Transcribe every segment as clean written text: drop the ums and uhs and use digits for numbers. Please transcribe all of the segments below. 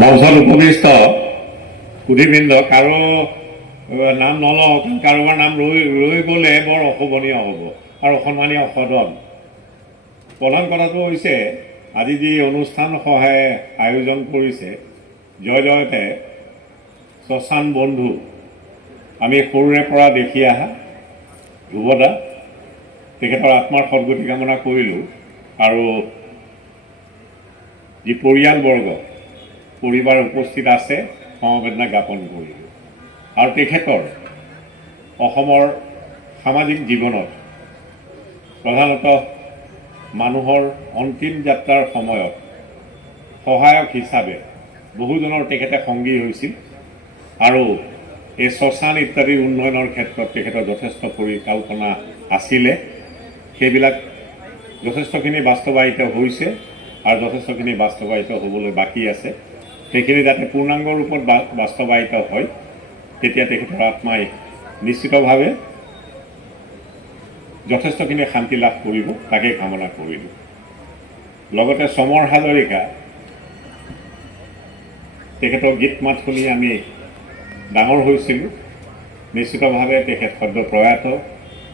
মঞ্চত উপবিষ্ট সুধীবৃন্দ, কাৰো নাম নলওঁ, কাৰোবাৰ নাম ৰৈ গ'লে বৰ অশোভনীয় হ'ব আৰু অসন্মানীয় অসদন। প্ৰধান কথাটো হৈছে আজি যি অনুষ্ঠান সহায়ে আয়োজন কৰিছে জয়তে শ্মশান বন্ধু, আমি সৰুৰে পৰা দেখি অহা ধ্ৰুৱদা, তেখেতৰ আত্মাৰ সদ্গতি কামনা কৰিলোঁ। আৰু যি পৰিবাৰ উপস্থিত আছে সমবেদনা জ্ঞাপন কৰিলোঁ। আৰু তেখেতৰ অসমৰ সামাজিক জীৱনত প্ৰধানতঃ মানুহৰ অন্তিম যাত্ৰাৰ সময়ত সহায়ক হিচাপে বহুজনৰ তেখেতে সংগী হৈছিল আৰু এই শ্মশান ইত্যাদি উন্নয়নৰ ক্ষেত্ৰত তেখেতৰ যথেষ্ট পৰিকল্পনা আছিলে। সেইবিলাক যথেষ্টখিনি বাস্তৱায়িত হৈছে আৰু যথেষ্টখিনি বাস্তৱায়িত হ'বলৈ বাকী আছে। সেইখিনি যাতে পূৰ্ণাংগ ৰূপত বাস্তৱায়িত হয়, তেতিয়া তেখেতৰ আত্মাই নিশ্চিতভাৱে যথেষ্টখিনি শান্তি লাভ কৰিব, তাকে কামনা কৰিলোঁ। লগতে চমৰ হাজৰিকা, তেখেতৰ গীত মাত শুনি আমি ডাঙৰ হৈছিলোঁ। নিশ্চিতভাৱে তেখেত সদ্য প্ৰয়াত,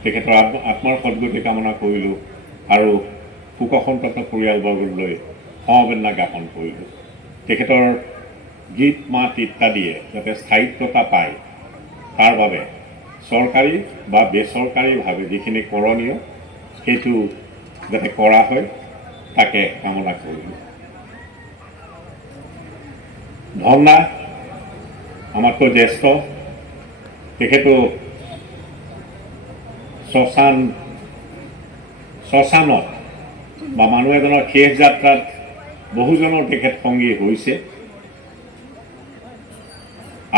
তেখেতৰ আত্মাৰ সদ্গতি কামনা কৰিলোঁ আৰু শোকসন্তপ্ত পৰিয়ালবৰ্গলৈ সমবেদনা জ্ঞাপন কৰিলোঁ। তেখেতৰ গীত মাত ইত্যাদিয়ে যাতে স্থায়িত্বতা পায়, তাৰ বাবে চৰকাৰী বা বেচৰকাৰীভাৱে যিখিনি কৰণীয় সেইটো যাতে কৰা হয়, তাকে কামনা কৰিলোঁ। ধৰ্ণা আমাতকৈ জ্যেষ্ঠ, তেখেতো শ্মশানত বা মানুহ এজনৰ শেষ যাত্ৰাত বহুজনৰ তেখেত সংগী হৈছে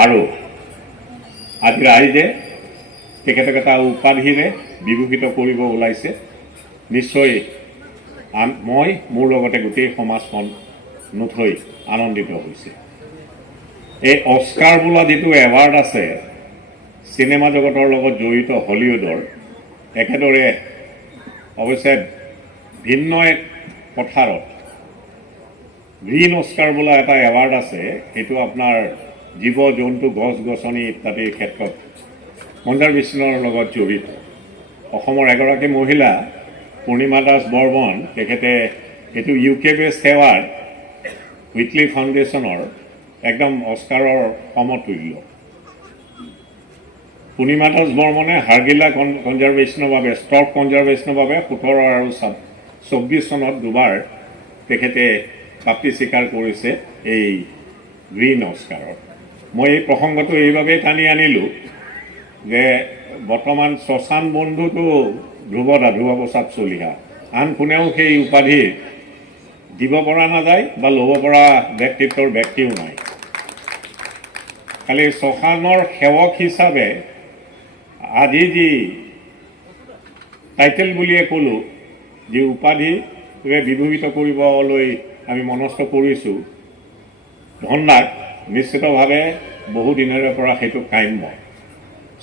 আৰু আজি ৰাইজে তেখেতক এটা উপাধিৰে বিভূষিত কৰিব ওলাইছে। নিশ্চয় মই মোৰ লগতে গোটেই সমাজখন নথৈ আনন্দিত হৈছে। এই অস্কাৰ বোলা যিটো এৱাৰ্ড আছে চিনেমা জগতৰ লগত জড়িত হলিউডৰ, একেদৰে অৱশ্যে ভিন্ন এক পথাৰত গ্ৰীণ অস্কাৰ বোলা এটা এৱাৰ্ড আছে। সেইটো আপোনাৰ জীৱ জন্তু গছ গছনি ইত্যাদিৰ ক্ষেত্ৰত কনজাৰভেশ্যনৰ লগত জড়িত। অসমৰ এগৰাকী মহিলা পূৰ্ণিমা দাস বৰ্মন, তেখেতে এইটো UK বেষ্ট এৱাৰ্ড উইকলি ফাউণ্ডেশ্যনৰ একদম অস্কাৰৰ সমতুল্য। পূৰ্ণিমা দাস বৰ্মনে হাৰ্গিলা কনজাৰভেশ্যনৰ বাবে, ষ্টক কনজাৰভেশ্যনৰ বাবে 17 আৰু 24 চনত দুবাৰ তেখেতে প্ৰাপ্তি স্বীকাৰ কৰিছে এই গ্ৰীণ অস্কাৰৰ। মই এই প্ৰসংগটো এইবাবেই টানি আনিলোঁ যে বৰ্তমান শ্মশান বন্ধুটো ধ্ৰুৱপ্ৰসাদ চলিহা, আন কোনেও সেই উপাধি দিব পৰা নাযায় বা ল'ব পৰা ব্যক্তিও নাই। খালি শ্মশানৰ সেৱক হিচাপে আজি যি টাইটেল বুলিয়ে ক'লোঁ, যি উপাধিৰে বিভূষিত কৰিবলৈ আমি মনস্থ কৰিছোঁ, ধন্যাক নিশ্চিতভাৱে বহুদিনৰে পৰা সেইটো কাম্য।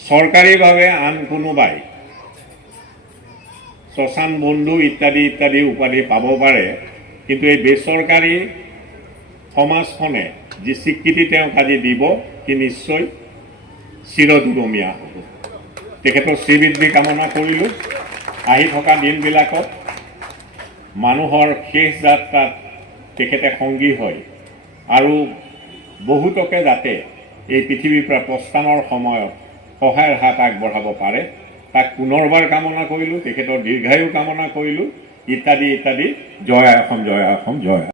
চৰকাৰীভাৱে আন কোনোবাই শ্মশান বন্ধু ইত্যাদি উপাধি পাব পাৰে, কিন্তু এই বেচৰকাৰী সমাজখনে যি স্বীকৃতি তেওঁক আজি দিব, সি নিশ্চয় চিৰদুৰমীয়া হ'ব। তেখেতৰ শ্ৰীবৃদ্ধি কামনা কৰিলোঁ। আহি থকা দিনবিলাকত মানুহৰ শেষ যাত্ৰাত তেখেতে সংগী হয় আৰু বহুতকে যাতে এই পৃথিৱীৰ পৰা প্ৰস্থানৰ সময়ত সহায়ৰ হাত আগবঢ়াব পাৰে, তাক পুনৰবাৰ কামনা কৰিলোঁ। তেখেতৰ দীৰ্ঘায়ু কামনা কৰিলোঁ ইত্যাদি। জয় অসম, জয় অসম, জয়।